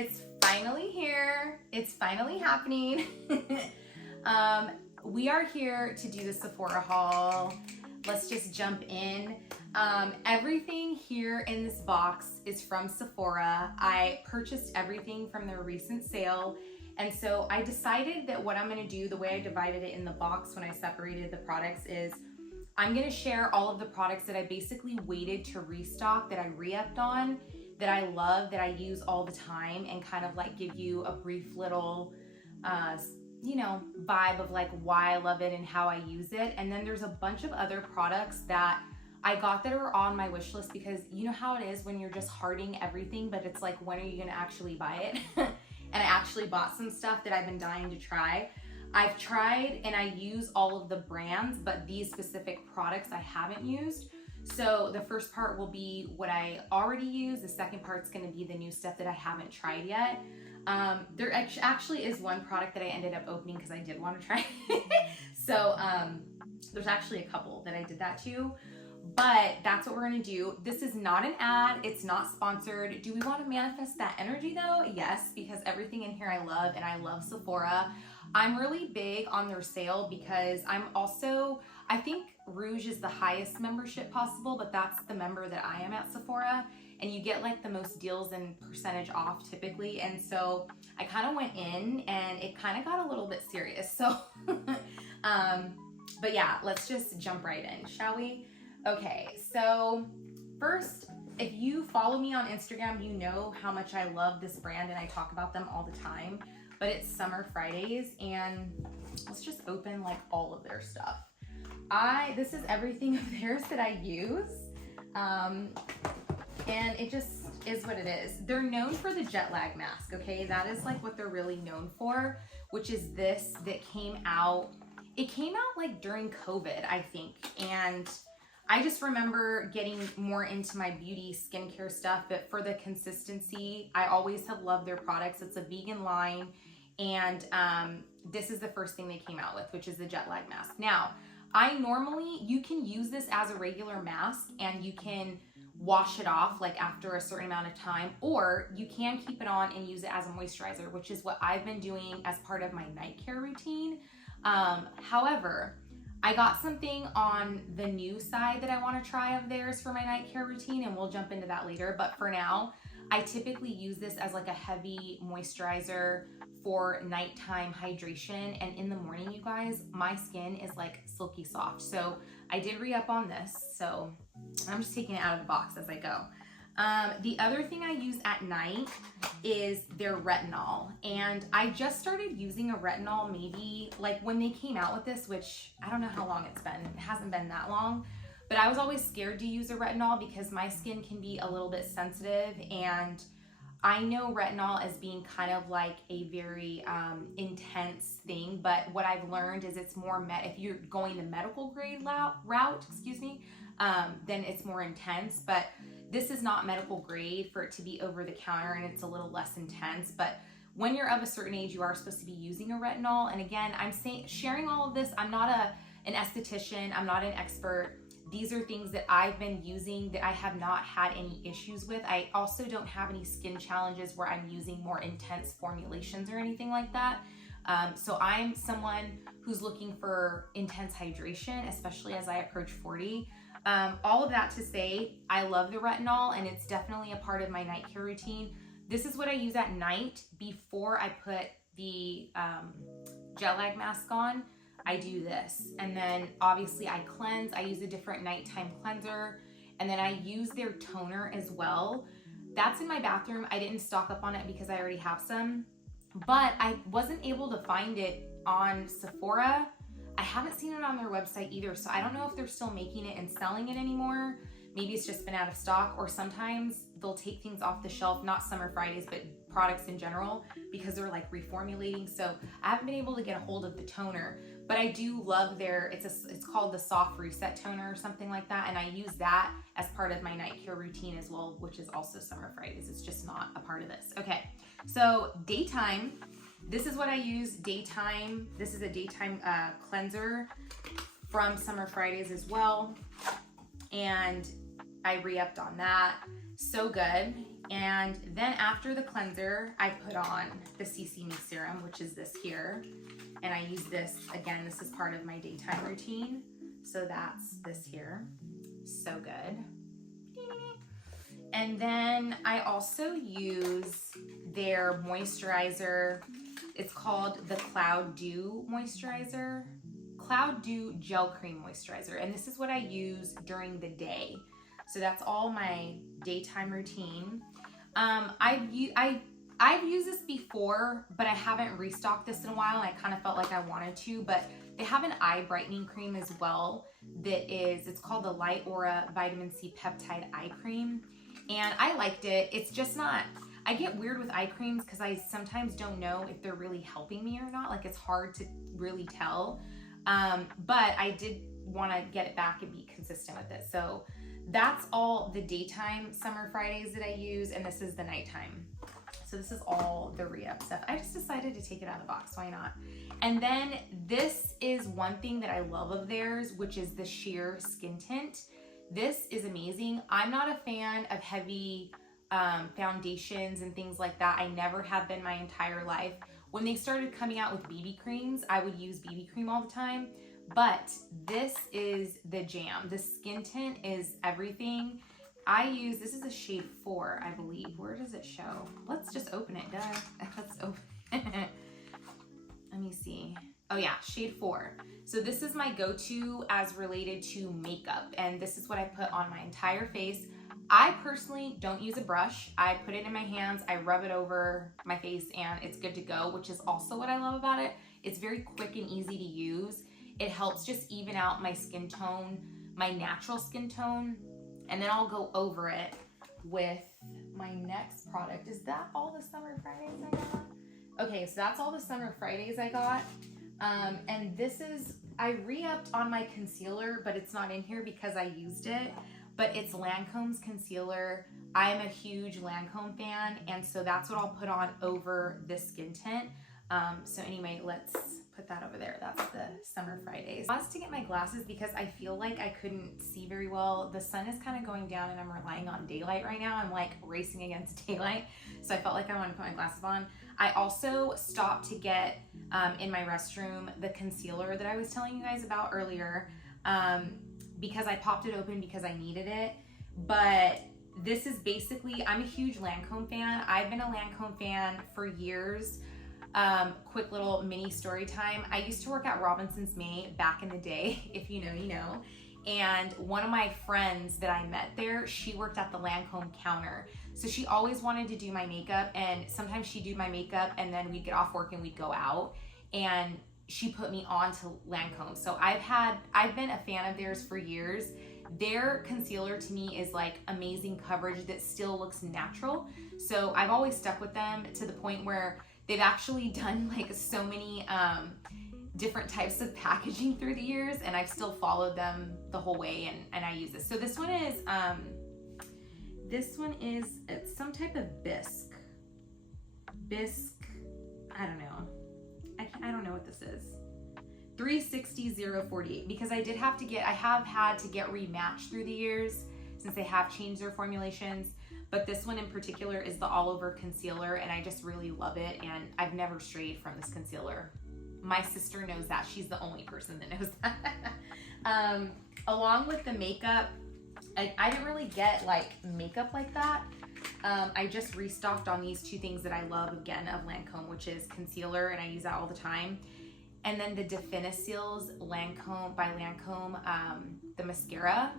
It's finally here. It's finally happening. We are here to do the Sephora haul. Let's just jump in. Everything here in this box is from Sephora. I purchased everything from their recent sale. And so I decided that what I'm gonna do, the way I divided it in the box when I separated the products is I'm gonna share all of the products that I basically waited to restock, that I re-upped on, that I love, that I use all the time, and kind of like give you a brief little, vibe of like why I love it and how I use it. And then there's a bunch of other products that I got that are on my wish list because you know how it is when you're just hearting everything, but it's like, when are you gonna actually buy it? And I actually bought some stuff that I've been dying to try. I've tried and I use all of the brands, but these specific products I haven't used. So the first part will be what I already use. The second part's gonna be the new stuff that I haven't tried yet. There actually is one product that I ended up opening because I did want to try it. So there's actually a couple that I did that to, but that's what we're gonna do. This is not an ad, it's not sponsored. Do we want to manifest that energy though? Yes, because everything in here I love, and I love Sephora. I'm really big on their sale because I think Rouge is the highest membership possible, but that's the member that I am at Sephora, and you get like the most deals and percentage off typically. And so I kind of went in and it kind of got a little bit serious. So, but yeah, let's just jump right in, shall we? Okay, so first, if you follow me on Instagram, you know how much I love this brand and I talk about them all the time, but it's Summer Fridays, and let's just open like all of their stuff. This is everything of theirs that I use, and it just is what it is. They're known for the jet lag mask, okay? That is like what they're really known for, which is this that came out. It came out like during COVID, I think, and I just remember getting more into my beauty skincare stuff, but for the consistency, I always have loved their products. It's a vegan line, and this is the first thing they came out with, which is the jet lag mask. Now, you can use this as a regular mask and you can wash it off like after a certain amount of time, or you can keep it on and use it as a moisturizer, which is what I've been doing as part of my night care routine. However, I got something on the new side that I want to try of theirs for my night care routine, and we'll jump into that later. But for now, I typically use this as like a heavy moisturizer for nighttime hydration. And in the morning, you guys, my skin is like silky soft. So I did re-up on this. So I'm just taking it out of the box as I go. The other thing I use at night is their retinol, and I just started using a retinol maybe like when they came out with this, which I don't know how long it's been. It hasn't been that long, but I was always scared to use a retinol because my skin can be a little bit sensitive, and I know retinol as being kind of like a very intense thing, but what I've learned is it's more if you're going the medical grade route, then it's more intense. But this is not medical grade for it to be over the counter, and it's a little less intense. But when you're of a certain age, you are supposed to be using a retinol. And again, I'm sharing all of this. I'm not an esthetician. I'm not an expert. These are things that I've been using that I have not had any issues with. I also don't have any skin challenges where I'm using more intense formulations or anything like that. So I'm someone who's looking for intense hydration, especially as I approach 40. All of that to say, I love the retinol, and it's definitely a part of my night care routine. This is what I use at night before I put the jet lag mask on. I do this, and then obviously I cleanse. I use a different nighttime cleanser, and then I use their toner as well. That's in my bathroom. I didn't stock up on it because I already have some, but I wasn't able to find it on Sephora. I haven't seen it on their website either, so I don't know if they're still making it and selling it anymore. Maybe it's just been out of stock, or sometimes they'll take things off the shelf, not Summer Fridays, but products in general, because they're like reformulating. So I haven't been able to get a hold of the toner, but I do love it's called the Soft Reset Toner or something like that, and I use that as part of my night care routine as well, which is also Summer Fridays. It's just not a part of this. Okay, so daytime. This is what I use daytime. This is a daytime cleanser from Summer Fridays as well. And I re-upped on that. So good. And then after the cleanser, I put on the CC Me Serum, which is this here. And I use this, again, this is part of my daytime routine. So that's this here. So good. And then I also use their moisturizer. It's called the Cloud Dew Moisturizer. Cloud Dew Gel Cream Moisturizer. And this is what I use during the day. So that's all my daytime routine. I've used this before, but I haven't restocked this in a while. And I kind of felt like I wanted to, but they have an eye brightening cream as well it's called the Light Aura Vitamin C Peptide Eye Cream. And I liked it. It's just not, I get weird with eye creams because I sometimes don't know if they're really helping me or not. Like it's hard to really tell. But I did want to get it back and be consistent with it. So that's all the daytime Summer Fridays that I use. And this is the nighttime. So this is all the re-up stuff. I just decided to take it out of the box. Why not? And then this is one thing that I love of theirs, which is the sheer skin tint. This is amazing. I'm not a fan of heavy foundations and things like that. I never have been my entire life. When they started coming out with BB creams, I would use BB cream all the time. But this is the jam. The skin tint is everything. This is a shade 4, I believe. Where does it show? Let's just open it, duh. Let's open it. Let me see. Oh yeah, shade 4. So this is my go-to as related to makeup. And this is what I put on my entire face. I personally don't use a brush. I put it in my hands, I rub it over my face, and it's good to go, which is also what I love about it. It's very quick and easy to use. It helps just even out my skin tone, my natural skin tone. And then I'll go over it with my next product. Is that all the Summer Fridays I got? Okay, so that's all the Summer Fridays I got. And this is, I re-upped on my concealer, but it's not in here because I used it. But it's Lancome's concealer. I'm a huge Lancome fan, and so that's what I'll put on over this skin tint. So anyway, let's put that over there. That's the Summer Fridays. I paused to get my glasses because I feel like I couldn't see very well. The sun is kind of going down and I'm relying on daylight right now. I'm like racing against daylight. So I felt like I wanted to put my glasses on. I also stopped to get in my restroom the concealer that I was telling you guys about earlier because I popped it open because I needed it. But this is basically, I'm a huge Lancome fan. I've been a Lancome fan for years. Quick little mini story time. I used to work at Robinson's May back in the day. If you know, you know. And one of my friends that I met there, she worked at the Lancome counter. So she always wanted to do my makeup, and sometimes she'd do my makeup and then we'd get off work and we'd go out, and she put me on to Lancome. So I've been a fan of theirs for years. Their concealer to me is like amazing coverage that still looks natural. So I've always stuck with them to the point where they've actually done like so many different types of packaging through the years, and I've still followed them the whole way, and I use this. So this one is it's some type of bisque, I don't know. I don't know what this is. 360048, because I have had to get rematched through the years since they have changed their formulations. But this one in particular is the all over concealer, and I just really love it, and I've never strayed from this concealer. My sister knows that. She's the only person that knows that. Along with the makeup, I didn't really get like makeup like that. I just restocked on these two things that I love again of Lancome, which is concealer, and I use that all the time. And then the Definiseals Lancome by Lancome, the mascara.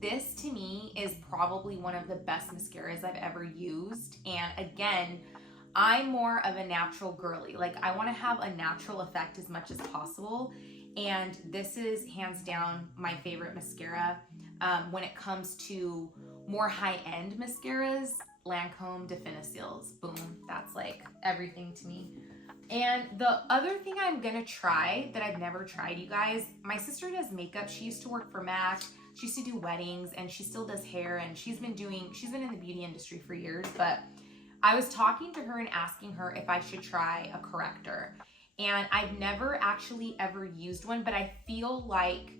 This to me is probably one of the best mascaras I've ever used. And again, I'm more of a natural girly. Like I want to have a natural effect as much as possible. And this is hands down my favorite mascara. When it comes to more high-end mascaras, Lancome Definiseals, boom, that's like everything to me. And the other thing I'm gonna try that I've never tried, you guys, my sister does makeup. She used to work for MAC. She used to do weddings, and she still does hair, and she's been in the beauty industry for years. But I was talking to her and asking her if I should try a corrector. And I've never actually ever used one, but I feel like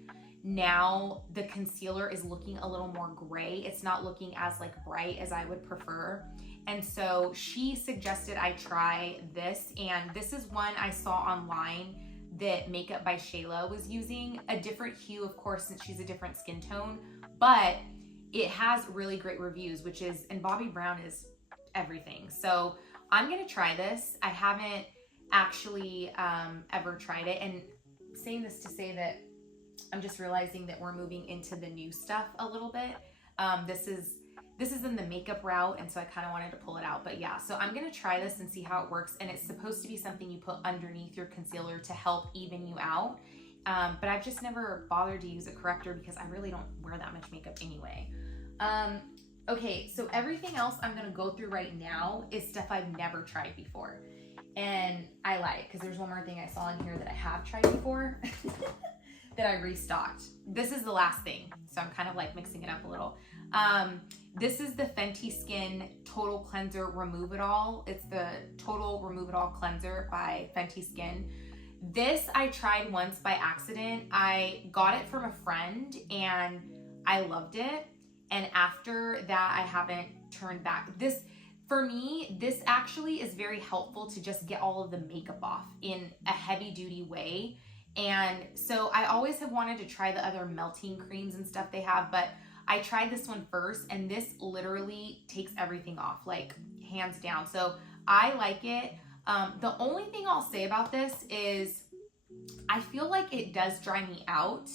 now the concealer is looking a little more gray. It's not looking as like bright as I would prefer. And so she suggested I try this, and this is one I saw online that Makeup by Shayla was using. A different hue, of course, since she's a different skin tone, but it has really great reviews, which is, and Bobbi Brown is everything. So I'm gonna try this. I haven't actually ever tried it, and saying this to say that I'm just realizing that we're moving into the new stuff a little bit. This is in the makeup route, and so I kind of wanted to pull it out. But yeah, so I'm gonna try this and see how it works, and it's supposed to be something you put underneath your concealer to help even you out. But I've just never bothered to use a corrector because I really don't wear that much makeup anyway. Okay, so everything else I'm gonna go through right now is stuff I've never tried before. And I lied, because there's one more thing I saw in here that I have tried before that I restocked. This is the last thing, so I'm kind of like mixing it up a little. This is the Fenty Skin Total Cleanser Remove It All. It's the Total Remove It All Cleanser by Fenty Skin. This I tried once by accident. I got it from a friend and I loved it. And after that, I haven't turned back. This, for me, this actually is very helpful to just get all of the makeup off in a heavy duty way. And so I always have wanted to try the other melting creams and stuff they have, but I tried this one first, and this literally takes everything off, like hands down. So I like it. The only thing I'll say about this is I feel like it does dry me out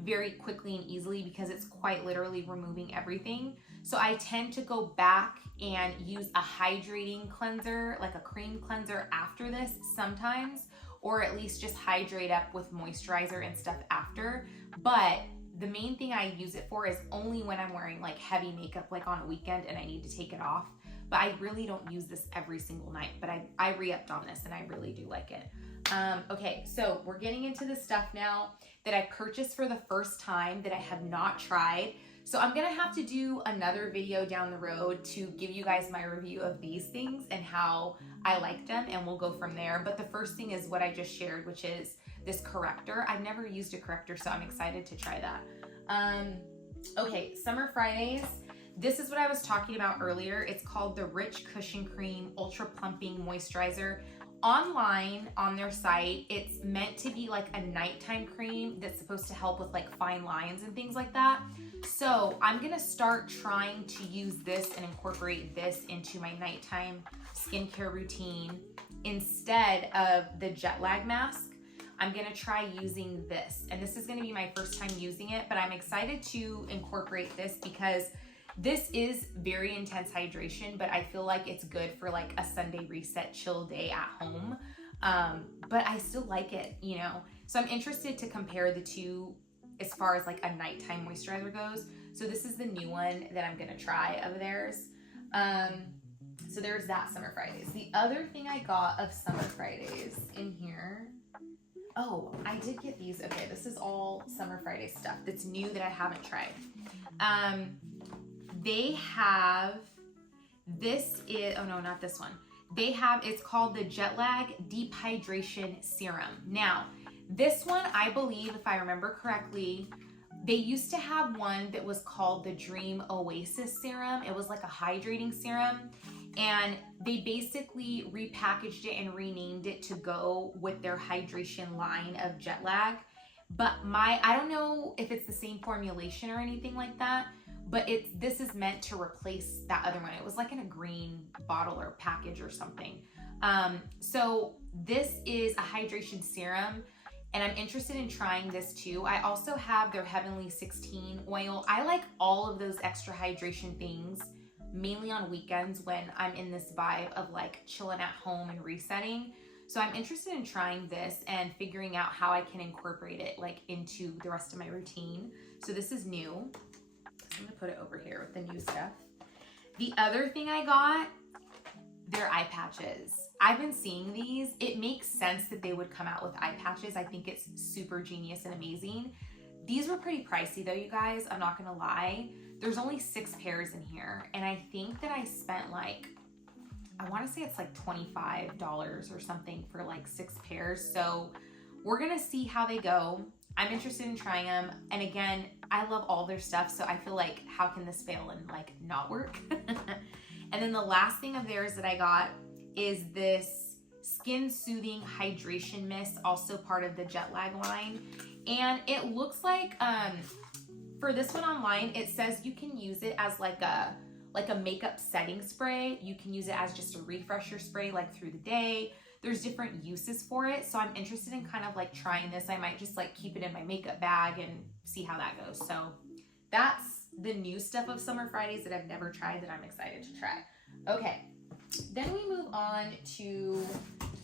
very quickly and easily because it's quite literally removing everything. So I tend to go back and use a hydrating cleanser, like a cream cleanser after this sometimes, or at least just hydrate up with moisturizer and stuff after. But the main thing I use it for is only when I'm wearing like heavy makeup, like on a weekend and I need to take it off. But I really don't use this every single night, but I re-upped on this and I really do like it. Okay, so we're getting into the stuff now that I purchased for the first time that I have not tried. So I'm gonna have to do another video down the road to give you guys my review of these things and how I like them, and we'll go from there. But the first thing is what I just shared, which is this corrector. I've never used a corrector, so I'm excited to try that. Okay, Summer Fridays. This is what I was talking about earlier. It's called the Rich Cushion Cream Ultra Plumping Moisturizer. Online on their site, it's meant to be like a nighttime cream that's supposed to help with like fine lines and things like that. So I'm gonna start trying to use this and incorporate this into my nighttime skincare routine instead of the jet lag mask. I'm gonna try using this, and this is gonna be my first time using it, but I'm excited to incorporate this because this is very intense hydration, but I feel like it's good for like a Sunday reset chill day at home. But I still like it, you know? So I'm interested to compare the two as far as like a nighttime moisturizer goes. So this is the new one that I'm gonna try of theirs. So there's that Summer Fridays. The other thing I got of Summer Fridays in here, oh, I did get these. Okay, this is all Summer Friday stuff that's new that I haven't tried. They have, this is, oh no, not this one. They have, it's called the Jet Lag Deep Hydration Serum. Now, this one, I believe, if I remember correctly, they used to have one that was called the Dream Oasis Serum. It was like a hydrating serum, and they basically repackaged it and renamed it to go with their hydration line of jet lag. But I don't know if it's the same formulation or anything like that, but this is meant to replace that other one. It was like in a green bottle or package or something. So this is a hydration serum, and I'm interested in trying this too. I also have their Heavenly 16 oil. I like all of those extra hydration things, mainly on weekends when I'm in this vibe of like chilling at home and resetting. So I'm interested in trying this and figuring out how I can incorporate it like into the rest of my routine. So this is new. I'm gonna put it over here with the new stuff. The other thing I got, they're eye patches. I've been seeing these. It makes sense that they would come out with eye patches. I think it's super genius and amazing. These were pretty pricey though, you guys. I'm not gonna lie. There's only 6 pairs in here, and I think that I spent like, I wanna say it's like $25 or something for like 6 pairs. So we're gonna see how they go. I'm interested in trying them. And again, I love all their stuff. So I feel like, how can this fail and like not work? And then the last thing of theirs that I got is this skin soothing hydration mist, also part of the jet lag line. And it looks like, for this one online, it says you can use it as like a makeup setting spray. You can use it as just a refresher spray like through the day. There's different uses for it. So I'm interested in kind of like trying this. I might just like keep it in my makeup bag and see how that goes. So that's the new stuff of Summer Fridays that I've never tried that I'm excited to try. Okay, then we move on to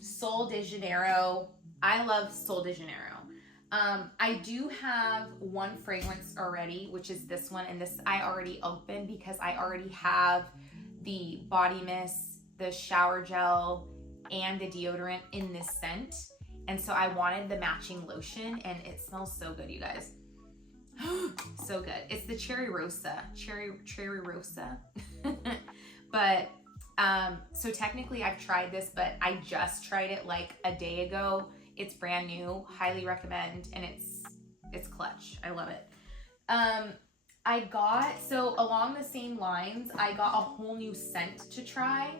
Sol de Janeiro. I love Sol de Janeiro. I do have one fragrance already, which is this one, and this I already opened because I already have the body mist, the shower gel, and the deodorant in this scent. And so I wanted the matching lotion, and it smells so good, you guys. So good. It's the Cherry Rosa. Cherry Rosa. But so technically I've tried this, but I just tried it like a day ago. It's brand new, highly recommend, and it's clutch. I love it. I got, so along the same lines, I got a whole new scent to try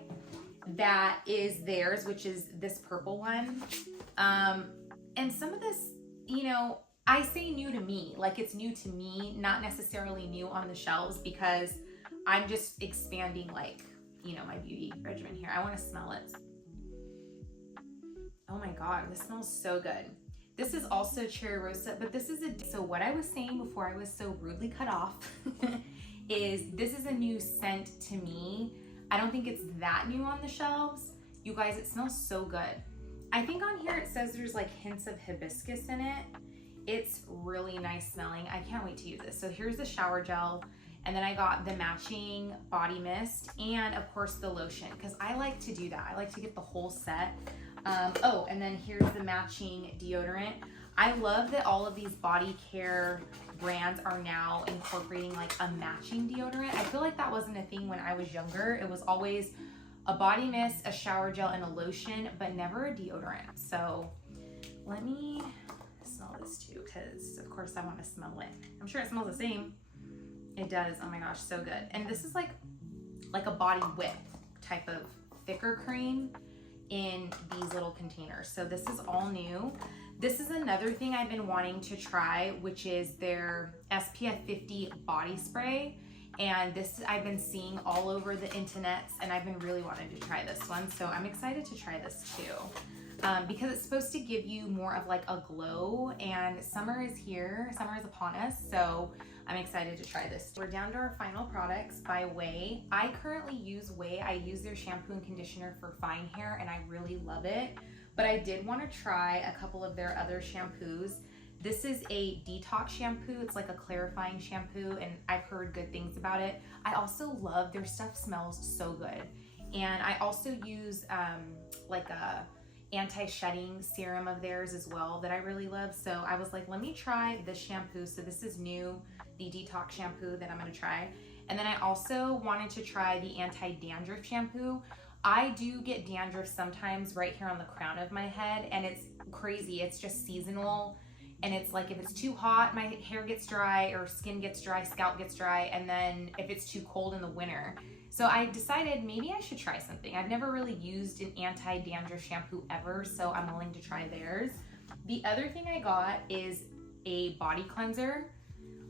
that is theirs, which is this purple one. And some of this, you know, I say new to me, like it's new to me, not necessarily new on the shelves, because I'm just expanding like, you know, my beauty regimen here. I want to smell it. Oh my God, this smells so good. This is also Cherry Rosa, but this is so what I was saying before I was so rudely cut off is this is a new scent to me. I don't think it's that new on the shelves. You guys, it smells so good. I think on here it says there's like hints of hibiscus in it. It's really nice smelling. I can't wait to use this. So here's the shower gel, and then I got the matching body mist, and of course the lotion, because I like to do that. I like to get the whole set. Oh, and then here's the matching deodorant. I love that all of these body care brands are now incorporating like a matching deodorant. I feel like that wasn't a thing when I was younger. It was always a body mist, a shower gel, and a lotion, but never a deodorant. So let me smell this too, because of course I want to smell it. I'm sure it smells the same. It does. Oh my gosh, so good. And this is like a body whip type of thicker cream in these little containers. So this is all new. This is another thing I've been wanting to try, which is their SPF 50 body spray. And this I've been seeing all over the internets, and I've been really wanting to try this one. So I'm excited to try this too. Because it's supposed to give you more of like a glow, and summer is here, summer is upon us, so I'm excited to try this. We're down to our final products by Way. I currently use Way. I use their shampoo and conditioner for fine hair, and I really love it, but I did want to try a couple of their other shampoos. This is a detox shampoo. It's like a clarifying shampoo, and I've heard good things about it. I also love their stuff, smells so good. And I also use like a anti-shedding serum of theirs as well that I really love. So I was like, let me try this shampoo. So this is new, the detox shampoo that I'm gonna try. And then I also wanted to try the anti-dandruff shampoo. I do get dandruff sometimes right here on the crown of my head, and it's crazy. It's just seasonal. And it's like, if it's too hot, my hair gets dry, or skin gets dry, scalp gets dry. And then if it's too cold in the winter. So I decided maybe I should try something. I've never really used an anti-dandruff shampoo ever, so I'm willing to try theirs. The other thing I got is a body cleanser.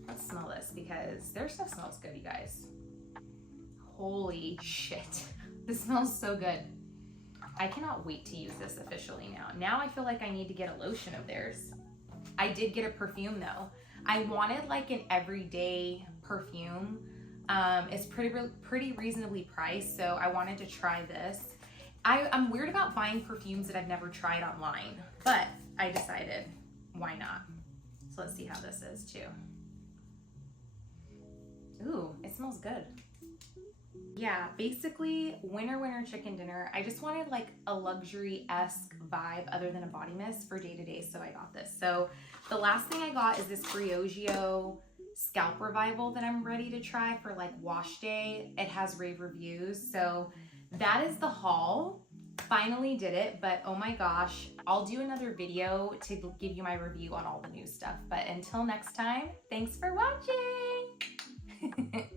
Let's smell this, because their stuff smells good, you guys. Holy shit. This smells so good. I cannot wait to use this officially now. Now I feel like I need to get a lotion of theirs. I did get a perfume though. I wanted like an everyday perfume. It's pretty reasonably priced, so I wanted to try this. I'm weird about buying perfumes that I've never tried online, but I decided, why not? So let's see how this is too. Ooh, it smells good. Yeah, basically winter chicken dinner. I just wanted like a luxury-esque vibe other than a body mist for day to day, so I got this. So the last thing I got is this Briogeo Scalp Revival that I'm ready to try for like wash day. It has rave reviews, so that is the haul. Finally did it, but oh my gosh, I'll do another video to give you my review on all the new stuff. But until next time, thanks for watching.